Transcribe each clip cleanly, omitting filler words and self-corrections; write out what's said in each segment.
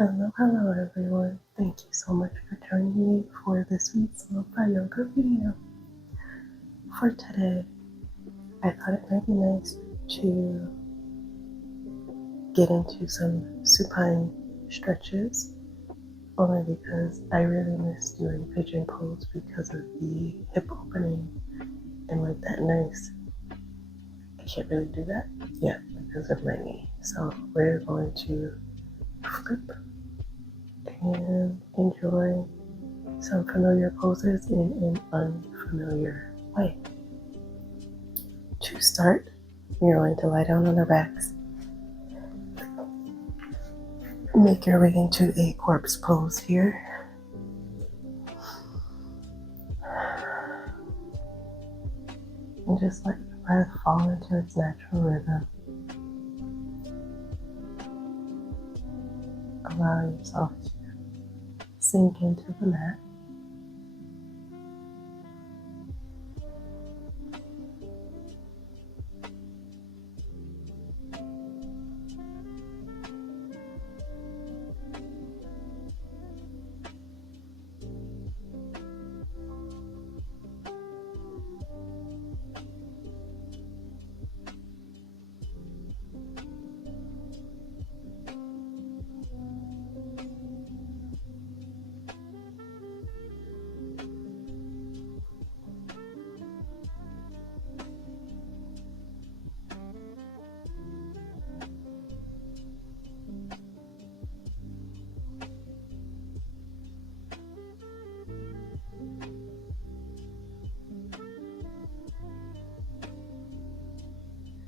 Hello everyone. Thank you so much for joining me for this week's LoFi Yoga video. For today, I thought it might be nice to get into some supine stretches, only because I really miss doing pigeon pose because of the hip opening and with that nice, I can't really do that yet because of my knee. So we're going to flip and enjoy some familiar poses in an unfamiliar way. To start, you're going to lie down on our backs. Make your way into a corpse pose here. And just let your breath fall into its natural rhythm. Allow yourself to sink into the mat.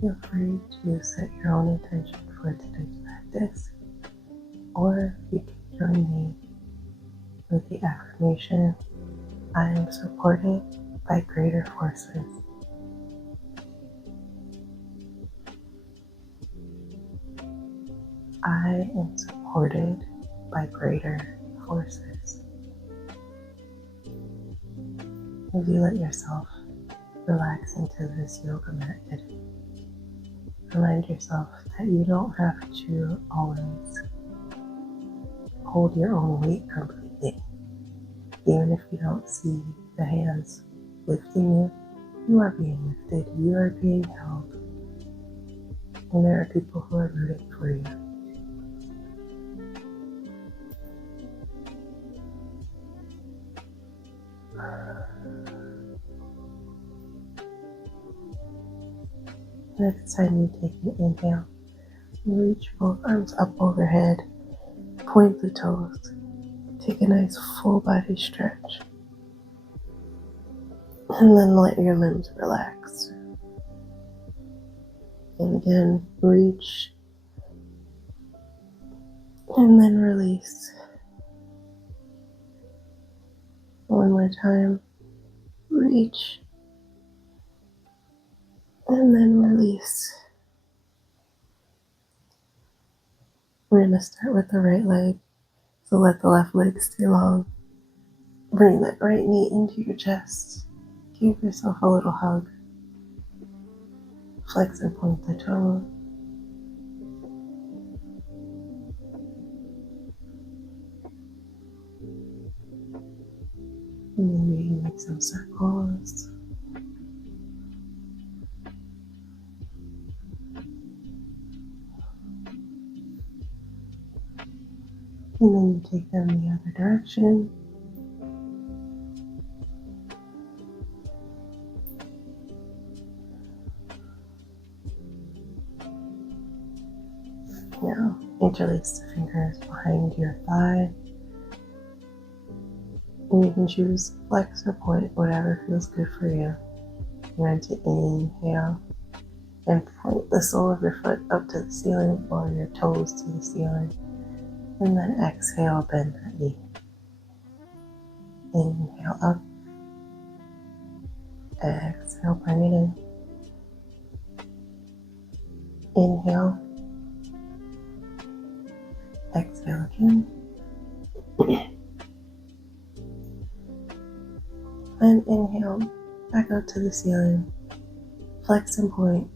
Feel free to set your own intention for today's practice, or you can join me with the affirmation, I am supported by greater forces. I am supported by greater forces. As you let yourself relax into this yoga mat today, remind yourself that you don't have to always hold your own weight completely. Even if you don't see the hands lifting you, you are being lifted, you are being held, and there are people who are rooting for you. Next time you take an inhale, reach both arms up overhead, point the toes, take a nice full body stretch, and then let your limbs relax. And again, reach, and then release. One more time, reach, and then release. We're going to start with the right leg, so let the left leg stay long. Bring that right knee into your chest. Give yourself a little hug. Flex and point the toes. Maybe you make some circles. And then you take them the other direction. Now, interlace the fingers behind your thigh. And you can choose flex or point, whatever feels good for you. You're going to inhale and point the sole of your foot up to the ceiling or your toes to the ceiling. And then exhale, bend that knee. Inhale up. Exhale, bring it in. Inhale. Exhale again. And inhale, back up to the ceiling. Flex and point.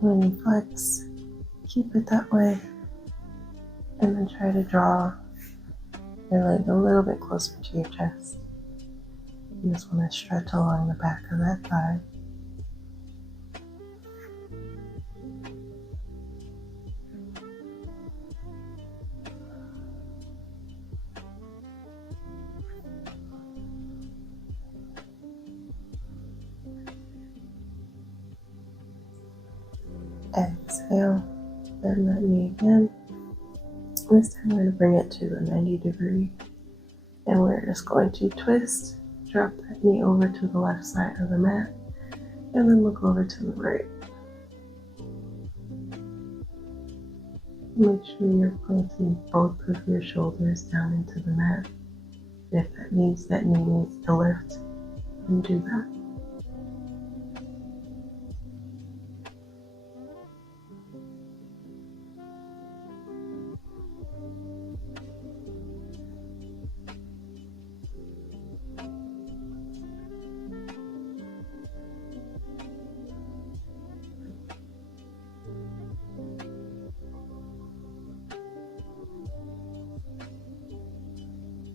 When you flex, keep it that way, and then try to draw your leg a little bit closer to your chest. You just want to stretch along the back of that thigh. Exhale, bend that knee again. This time we're going to bring it to a 90-degree, and we're just going to twist, drop that knee over to the left side of the mat, and then look over to the right. Make sure you're planting both of your shoulders down into the mat. If that means that knee needs to lift, then do that.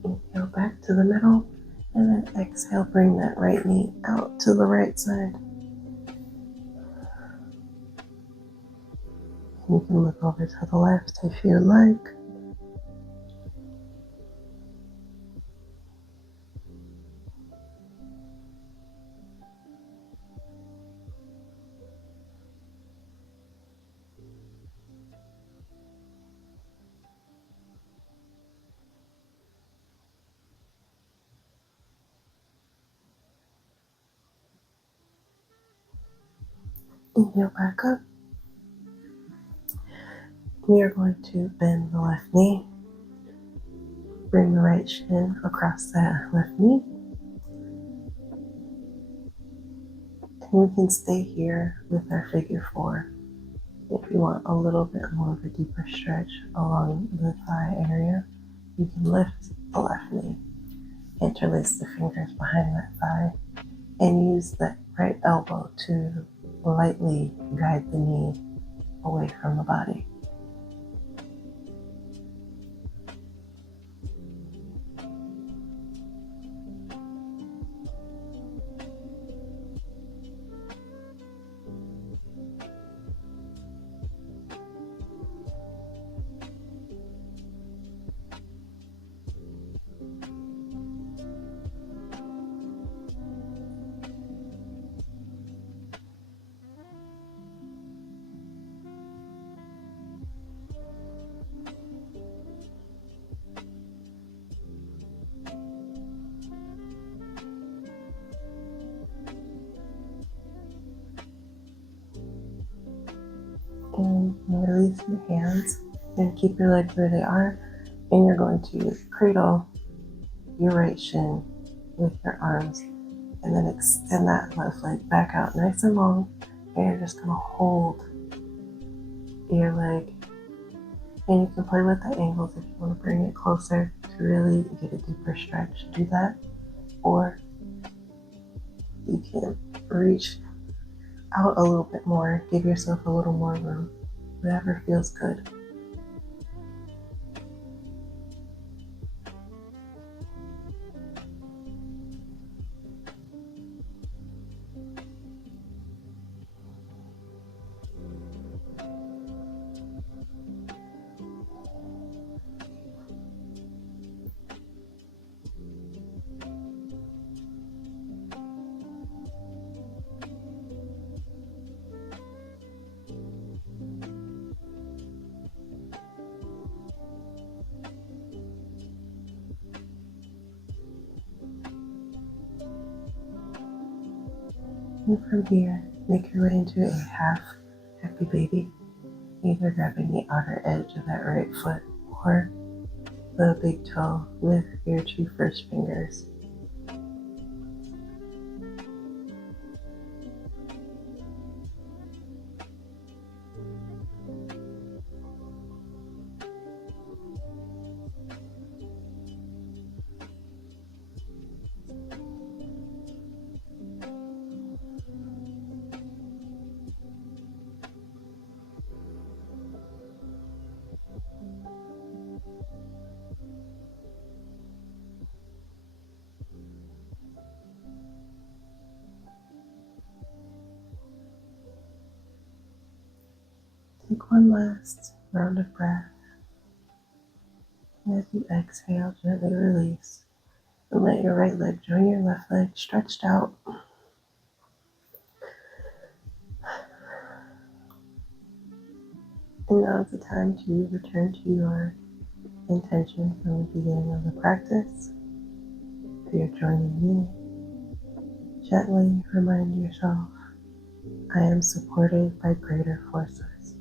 Inhale back to the middle, and then exhale, bring that right knee out to the right side. You can look over to the left if you like. Inhale back up. We are going to bend the left knee. Bring the right shin across that left knee. And we can stay here with our figure four. If you want a little bit more of a deeper stretch along the thigh area, you can lift the left knee, interlace the fingers behind that thigh, and use that right elbow to lightly guide the knee away from the body. And release your hands and keep your legs where they are. And you're going to cradle your right shin with your arms, and then extend that left leg back out nice and long. And you're just going to hold your leg. And you can play with the angles if you want to bring it closer to really get a deeper stretch. Do that. Or you can reach out a little bit more, give yourself a little more room, whatever feels good. And from here, make your way into a half happy baby, either grabbing the outer edge of that right foot or the big toe with your two first fingers. Take one last round of breath. And as you exhale, gently release and let your right leg join your left leg stretched out. And now is the time to return to your intention from the beginning of the practice. If you're joining me, gently remind yourself, I am supported by greater forces.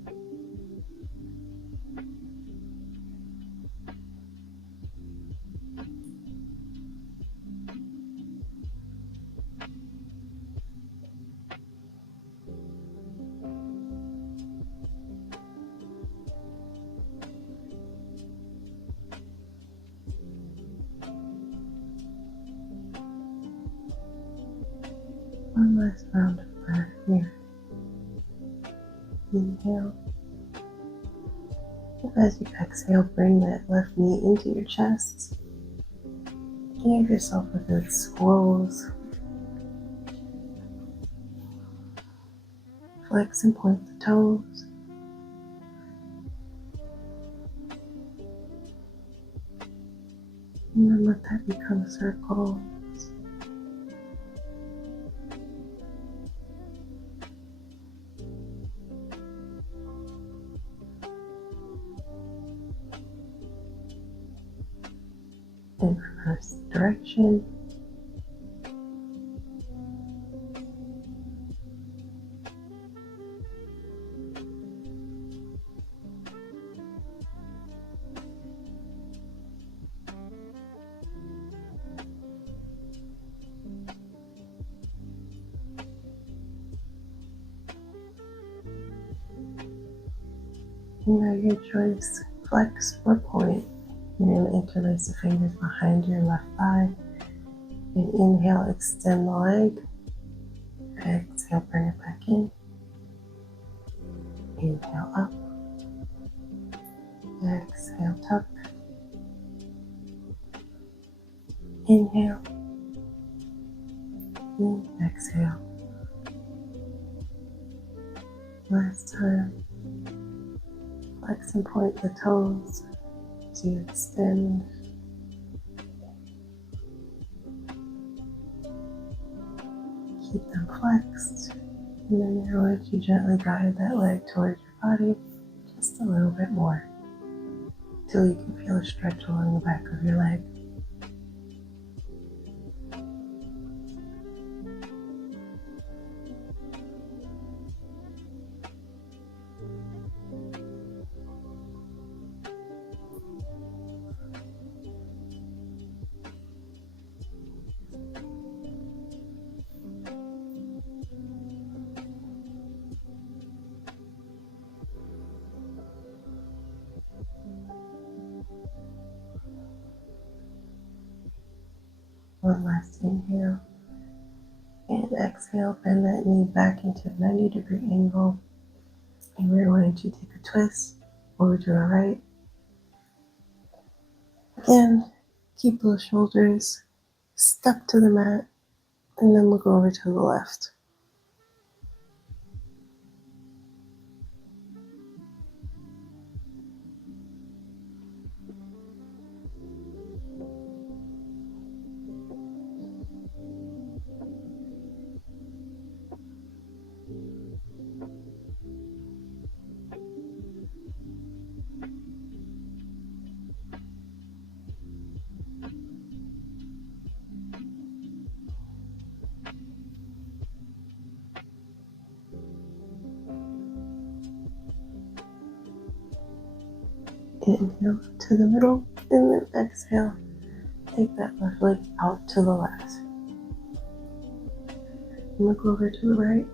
One last round of breath here. Inhale. And as you exhale, bring that left knee into your chest. Give yourself a good squeeze. Flex and point the toes. And then let that become circles. In reverse direction. Now your choice, flex or point. You're going to interlace the fingers behind your left thigh. And inhale, extend the leg. Exhale, bring it back in. Inhale up. Exhale, tuck. Inhale. And exhale. Last time. Flex and point the toes as you extend. Keep them flexed. And then you're going to gently guide that leg towards your body just a little bit more until you can feel a stretch along the back of your leg. One last inhale and exhale, bend that knee back into a 90-degree angle. And we're going to take a twist over to the right. Again, keep those shoulders stuck to the mat and then look over to the left. Inhale to the middle and then exhale. Take that left leg out to the left. And look over to the right.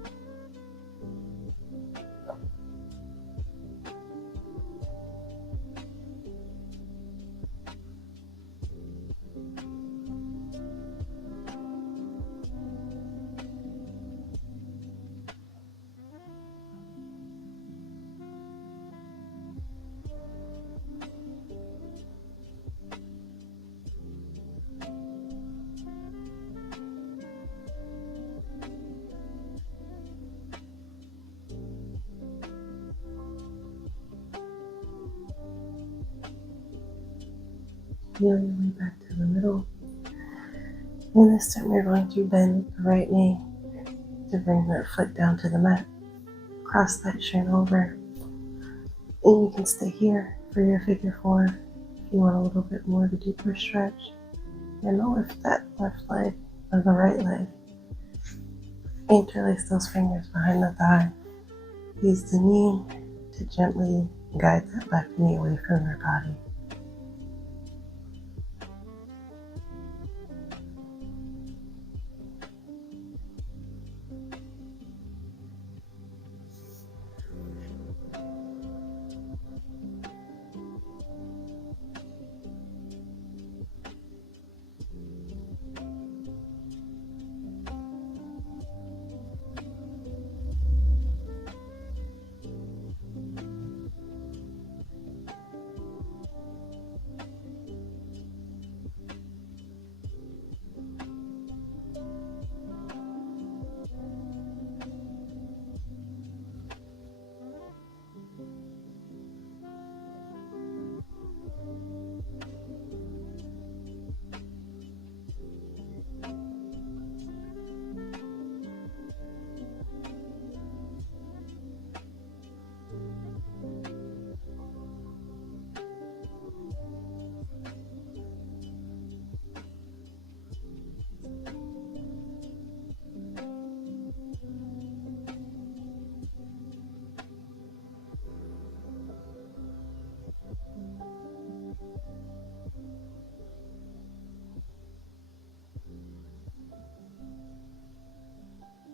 Feel your way back to the middle. And this time you're going to bend the right knee to bring that foot down to the mat. Cross that shin over. And you can stay here for your figure four if you want a little bit more of a deeper stretch. And lift that left leg or the right leg. Interlace those fingers behind the thigh. Use the knee to gently guide that left knee away from your body.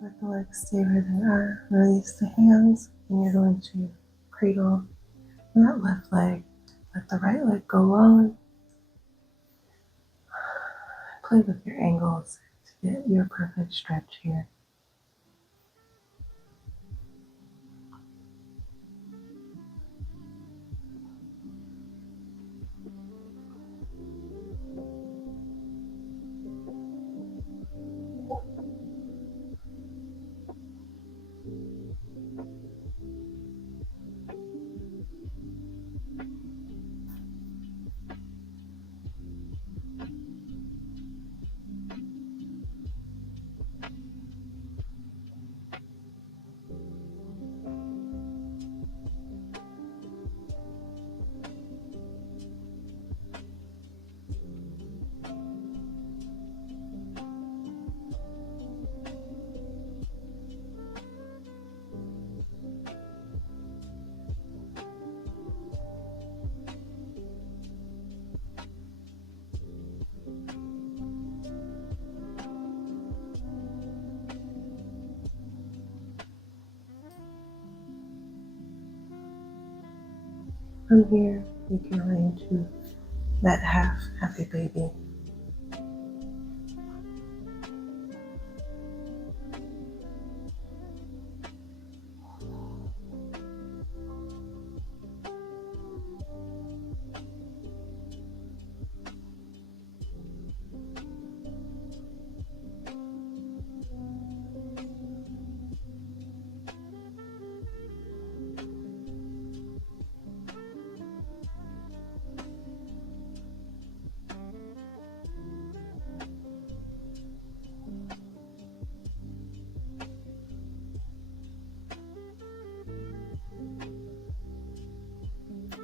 Let the legs stay where they are. Release the hands, and you're going to cradle that left leg. Let the right leg go long. Play with your angles to get your perfect stretch here. From here, make your way into that half happy baby.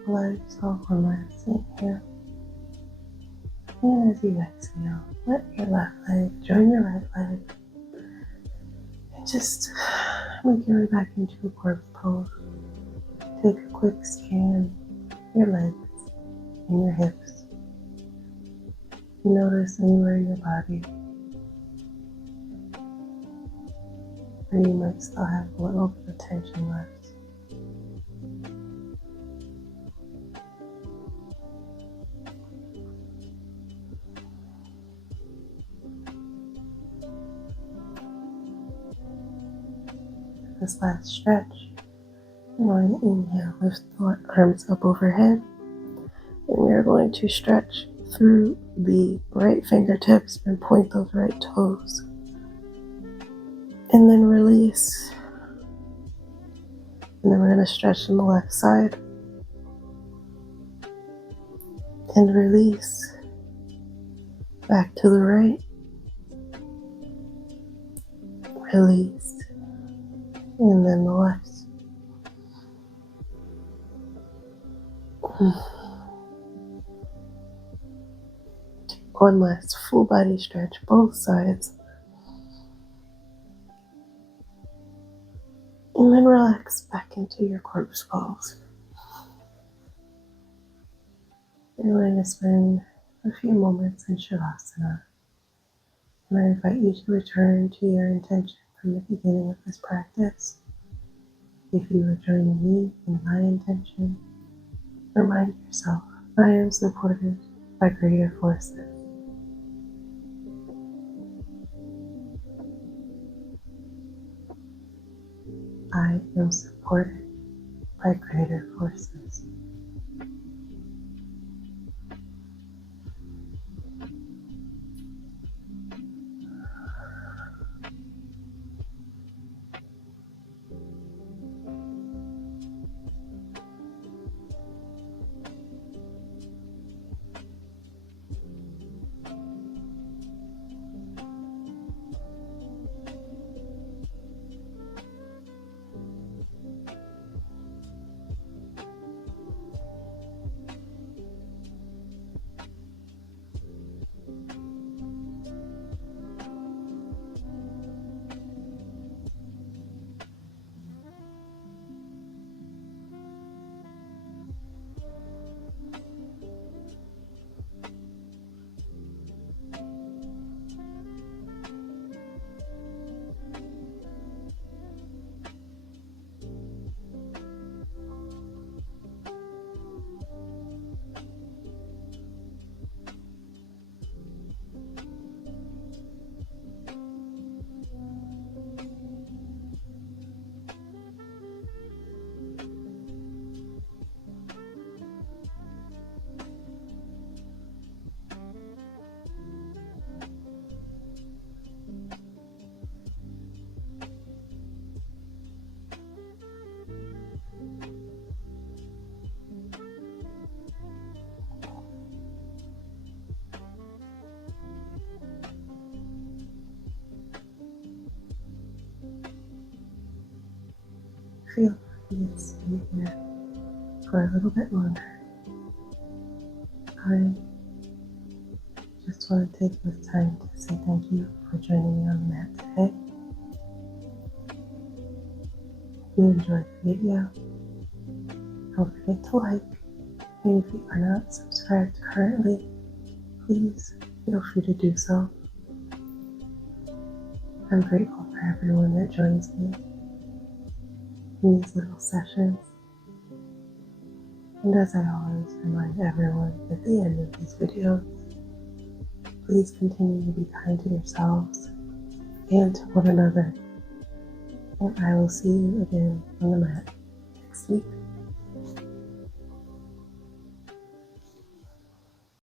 Let yourself relax in here. And as you exhale, let your left leg join your right leg. And just make your way back into a corpse pose. Take a quick scan your legs and your hips. Notice anywhere in your body where you might still have a little bit of tension left. This last stretch, we're going to inhale, lift the arms up overhead, and we are going to stretch through the right fingertips and point those right toes. And then release. And then we're going to stretch on the left side. And release. Back to the right. Release. And then the left. One last full body stretch, both sides. And then relax back into your corpse pose. You're going to spend a few moments in Shavasana. And I invite you to return to your intention from the beginning of this practice. If you are joining me in my intention, remind yourself, I am supported by greater forces. I am supported by greater forces. Feel free to stay here for a little bit longer. I just want to take this time to say thank you for joining me on the mat today. If you enjoyed the video, don't forget to like, and if you are not subscribed currently, please feel free to do so. I'm grateful for everyone that joins me in these little sessions. And as I always remind everyone at the end of these videos, please continue to be kind to yourselves and to one another. And I will see you again on the mat next week.